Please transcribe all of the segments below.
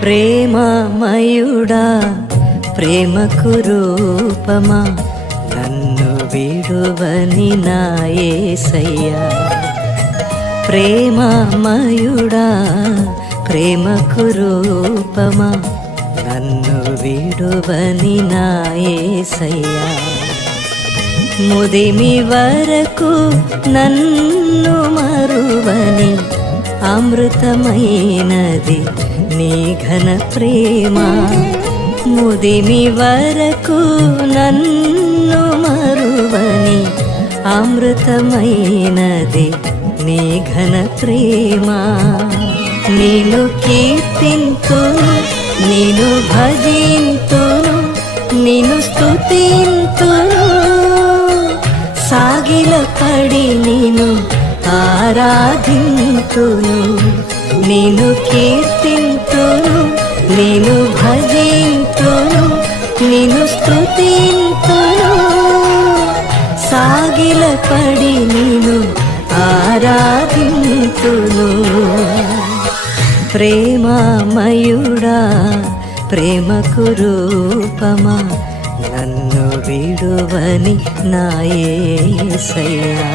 ప్రేమమయుడా ప్రేమకు రూపమా నన్ను విడువని నా యేసయ్యా. ప్రేమమయుడా ప్రేమకు రూపమా నన్ను విడువని నా యేసయ్యా. ముదిమి వరకు నన్ను మరువని అమృతమైనది నీ ఘన ప్రేమ. ముదిమి వరకు నన్ను మరువని అమృతమైనది నీ ఘన ప్రేమ. నిన్ను కీర్తింతును, నిన్ను భజింతును, నిన్ను స్తుతింతును, సాగిలపడి నిన్ను ఆరాధింతును. నిన్ను కీర్తింతును, నిన్ను భజింతును, నిన్ను స్తుతింతును, సాగిలపడి నిన్ను ఆరాధింతును. ప్రేమమయుడా ప్రేమకు రూపమా నన్ను విడువని నా యేసయ్యా.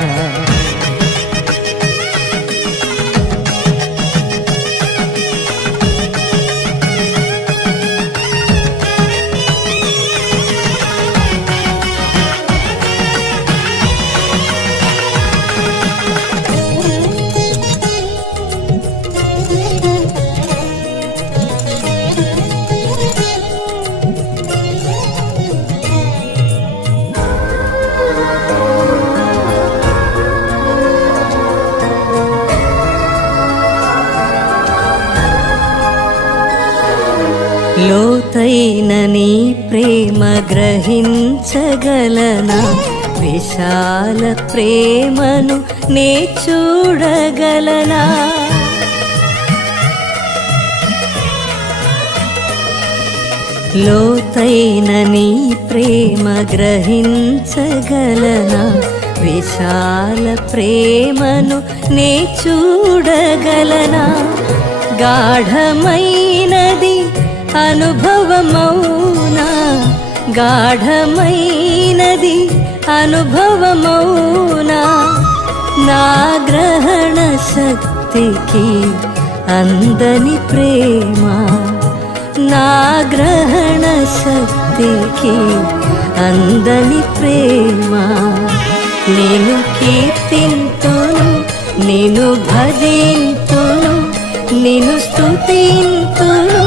లోతైన నీ ప్రేమ గ్రహించగలనా, విశాల ప్రేమను నే చూడగలనా. లోతైన నీ ప్రేమ గ్రహించగలనా, విశాల ప్రేమను నే చూడగలనా. గాఢమైనది అనుభవమౌనా, గాఢమైనది అనుభవమౌనా. నా గ్రహణ శక్తికి అందని ప్రేమ, నా గ్రహణ శక్తికి అందని ప్రేమ. నేను కీర్తింతును, నేను భజింతును, నిన్ను స్తుతింతును,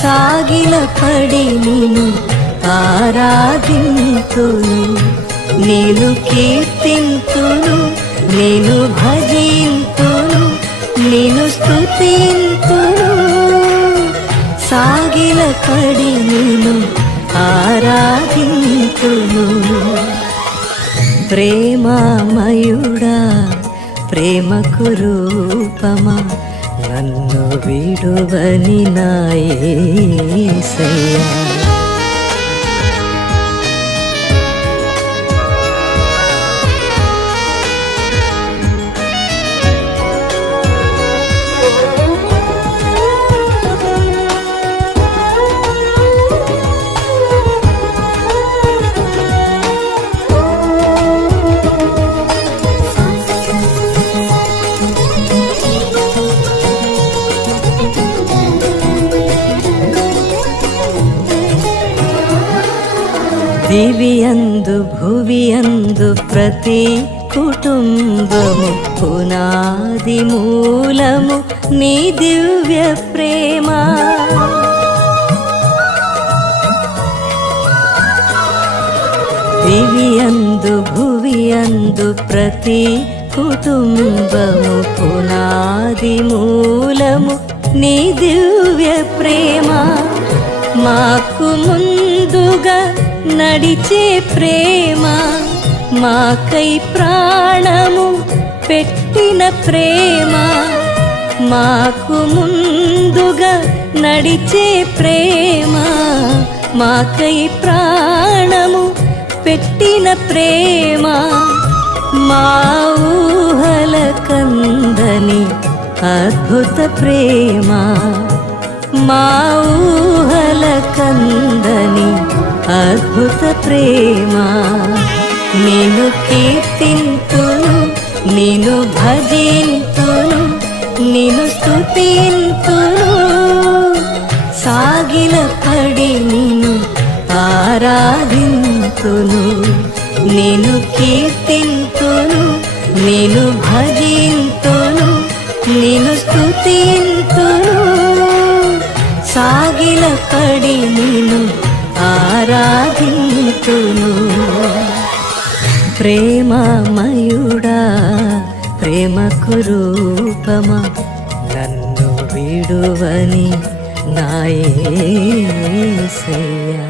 సాగిలపడి నిన్ను ఆరాధింతును. నేను కీర్తింతును, నేను భజింతును, నిన్ను స్తుతింతును, సాగిలపడి నిన్ను ఆరాధింతును. ప్రేమమయుడా ప్రేమకు రూపమా నన్ను విడువని నా యేసయ్యా. దివియందు భువియందు ప్రతి కుటుంబము పునాది మూలము నీ దివ్య ప్రేమ. దివియందు భువియందు ప్రతి కుటుంబము పునాది మూలము నీ దివ్య ప్రేమ. మాకు ముందుగా నడిచే ప్రేమ, మాకై ప్రాణము పెట్టిన ప్రేమ. మాకు ముందుగా నడిచే ప్రేమ, మాకై ప్రాణము పెట్టిన ప్రేమ. మా ఊహల కందని అద్భుత ప్రేమ, మా ఊహల కందని అద్భుత ప్రేమ నిన్ను కీర్తింతును నిన్ను భజింతును నిన్ను స్తుతింతును సాగిల పడి నిన్ను ఆరాధింతును నిన్ను కీర్తింతును నిన్ను భజింతును నిన్ను స్తుతింతును సాగిల పడి నిన్ను ఆరాధింతును ప్రేమమయుడా ప్రేమకు రూపమా నన్ను విడువని నా యేసయ్యా